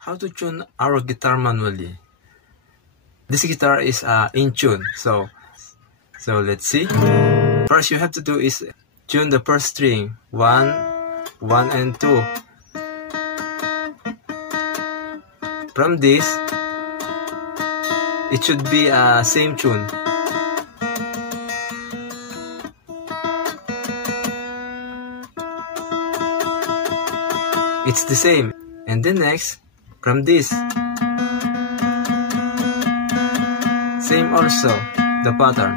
how to tune our guitar manually. This guitar is in tune, so let's see. First you have to do is tune the first string, 1, 1 and 2. From this, it should be a same tune. It's the same. And then next, from this, same also, the pattern.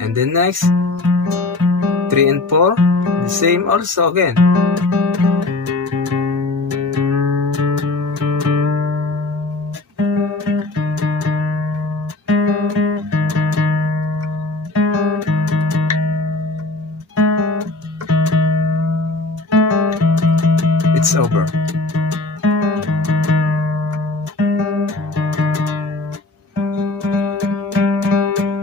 And then next, 3 and 4, the same also again. It's over.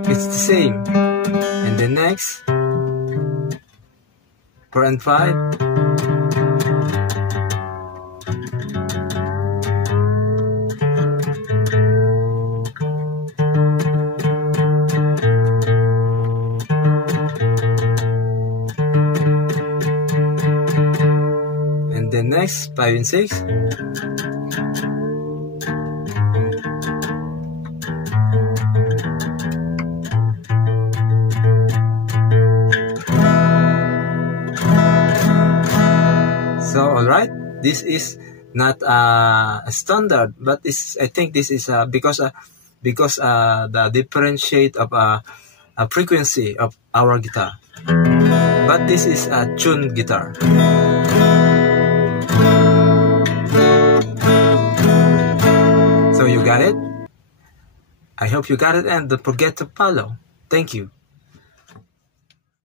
It's the same. And the next, 4 and 5. And then next, 5 and 6. So, alright, this is not a standard, but I think this is because the differentiate of a frequency of our guitar. But this is a tuned guitar. So you got it? I hope you got it, and don't forget to follow. Thank you.